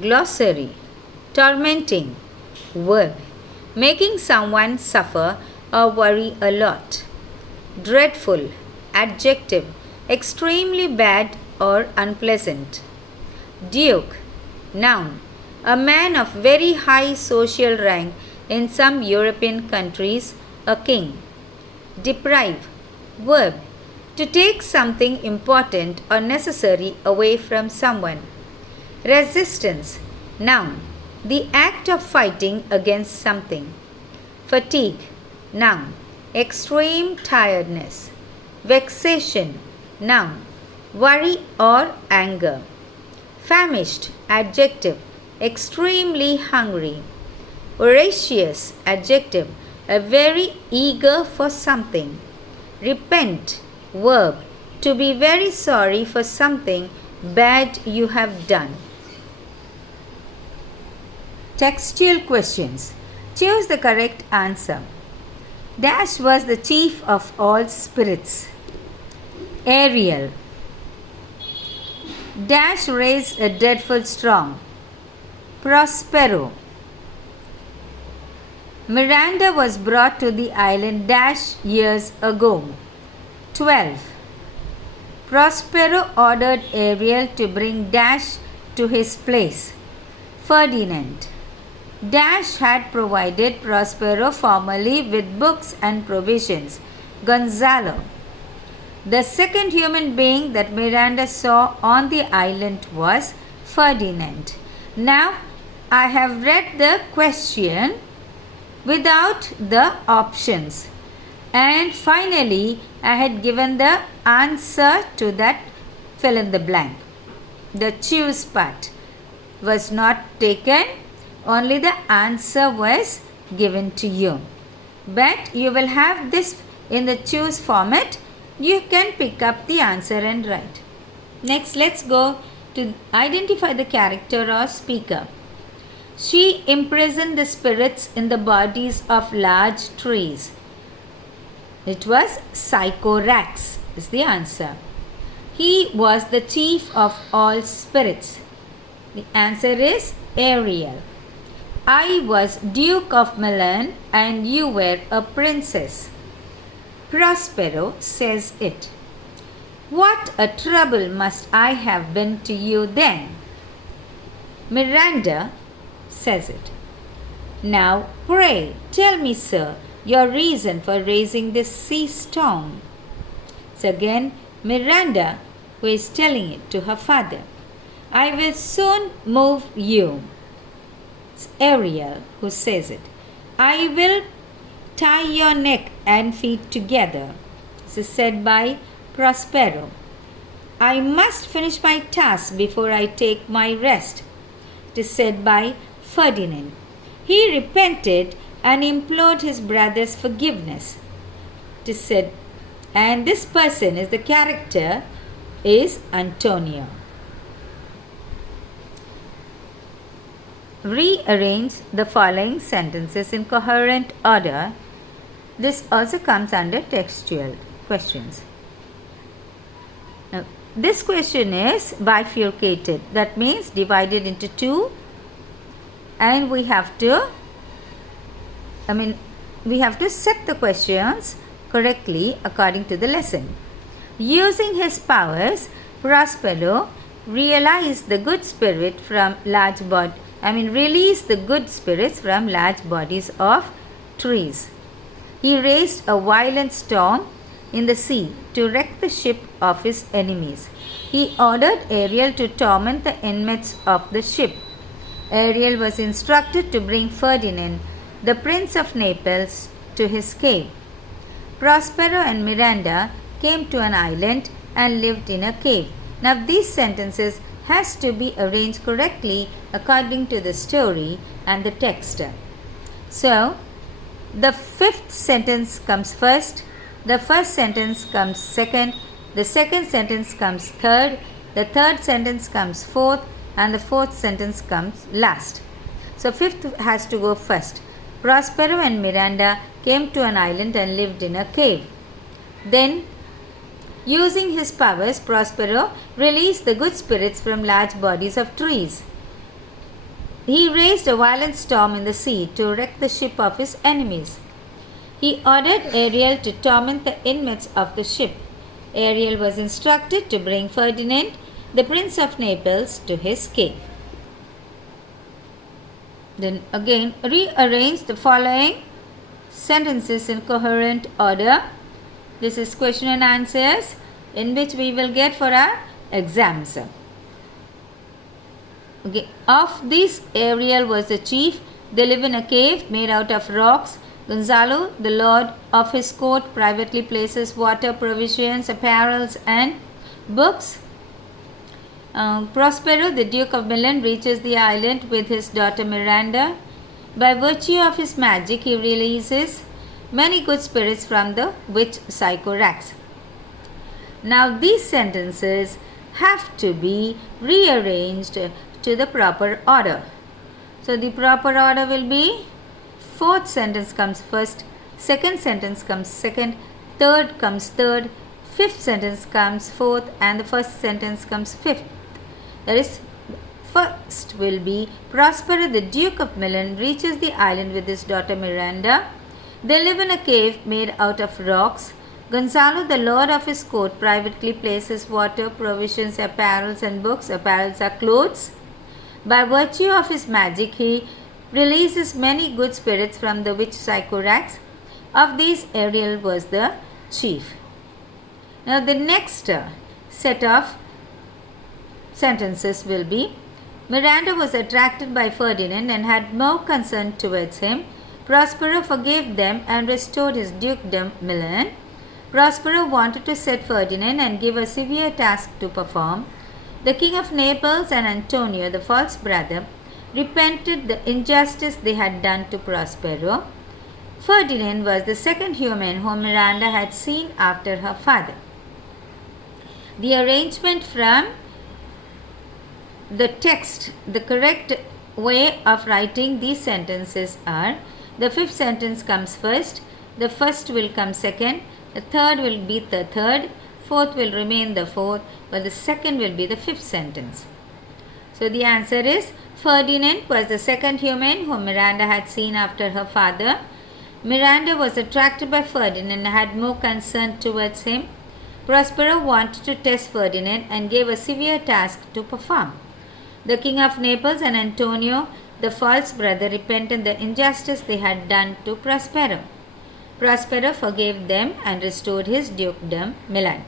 Glossary. Tormenting. Verb. Making someone suffer or worry a lot. Dreadful. Adjective. Extremely bad or unpleasant. Duke. Noun. A man of very high social rank in some European countries, a king. Deprive. Verb. To take something important or necessary away from someone. Resistance. Noun. The act of fighting against something. Fatigue. Noun. Extreme tiredness. Vexation. Noun. Worry or anger. Famished. Adjective. Extremely hungry. Voracious. Adjective. A very eager for something. Repent. Verb. To be very sorry for something bad you have done. Textual questions. Choose the correct answer. Dash was the chief of all spirits. Ariel. Dash raised a dreadful storm. Prospero. Miranda was brought to the island Dash years ago. 12. Prospero ordered Ariel to bring Dash to his place. Ferdinand. Dash had provided Prospero formerly with books and provisions. Gonzalo. The second human being that Miranda saw on the island was Ferdinand. Now, I have read the question without the options. And finally, I had given the answer to that fill in the blank. The choose part was not taken, only the answer was given to you. But you will have this in the choose format. You can pick up the answer and write. Next, let's go to identify the character or speaker. She imprisoned the spirits in the bodies of large trees. It was Sycorax is the answer. He was the chief of all spirits. The answer is Ariel. I was Duke of Milan and you were a princess. Prospero says it. What a trouble must I have been to you then? Miranda says it. Now pray tell me, sir, your reason for raising this sea storm. So again, Miranda who is telling it to her father. I will soon move you. It's Ariel who says it. I will tie your neck and feet together. This is said by Prospero. I must finish my task before I take my rest. It is said by Ferdinand. He repented and implored his brother's forgiveness. It is said, and this person is the character is Antonio. Rearrange the following sentences in coherent order. This also comes under textual questions. Now, this question is bifurcated. That means divided into two, and we have to set the questions correctly according to the lesson. Using his powers, Prospero realized the good spirit from released the good spirits from large bodies of trees. He raised a violent storm in the sea to wreck the ship of his enemies. He ordered Ariel to torment the inmates of the ship. Ariel was instructed to bring Ferdinand, the Prince of Naples, to his cave. Prospero and Miranda came to an island and lived in a cave. Now these sentences has to be arranged correctly according to the story and the text. So, the fifth sentence comes first, the first sentence comes second, the second sentence comes third, the third sentence comes fourth, and the fourth sentence comes last. So, fifth has to go first. Prospero and Miranda came to an island and lived in a cave. Then, using his powers, Prospero released the good spirits from large bodies of trees. He raised a violent storm in the sea to wreck the ship of his enemies. He ordered Ariel to torment the inmates of the ship. Ariel was instructed to bring Ferdinand, the Prince of Naples, to his cave. Then again, rearrange the following sentences in coherent order. This is question and answers in which we will get for our exams. Okay. Of these, Ariel was the chief. They live in a cave made out of rocks. Gonzalo, the lord of his court, privately places water, provisions, apparels, and books. Prospero, the Duke of Milan, reaches the island with his daughter Miranda. By virtue of his magic, he releases many good spirits from the witch Sycorax. Now, these sentences have to be rearranged to the proper order. So, the proper order will be: fourth sentence comes first, second sentence comes second, third comes third, fifth sentence comes fourth, and the first sentence comes fifth. That is, first will be: Prospero, the Duke of Milan, reaches the island with his daughter Miranda. They live in a cave made out of rocks. Gonzalo, the lord of his court, privately places water, provisions, apparels, and books. Apparels are clothes. By virtue of his magic, he releases many good spirits from the witch Sycorax. Of these, Ariel was the chief. Now, the next set of sentences will be: Miranda was attracted by Ferdinand and had more concern towards him. Prospero forgave them and restored his dukedom Milan. Prospero wanted to set Ferdinand and give a severe task to perform. The king of Naples and Antonio, the false brother, repented the injustice they had done to Prospero. Ferdinand was the second human whom Miranda had seen after her father. The arrangement from the text, the correct way of writing these sentences are: the fifth sentence comes first, the first will come second, the third will be the third, fourth will remain the fourth, but the second will be the fifth sentence. So the answer is: Ferdinand was the second human whom Miranda had seen after her father. Miranda was attracted by Ferdinand and had more concern towards him. Prospero wanted to test Ferdinand and gave a severe task to perform. The king of Naples and Antonio, the false brother, repented the injustice they had done to Prospero. Prospero forgave them and restored his dukedom Milan.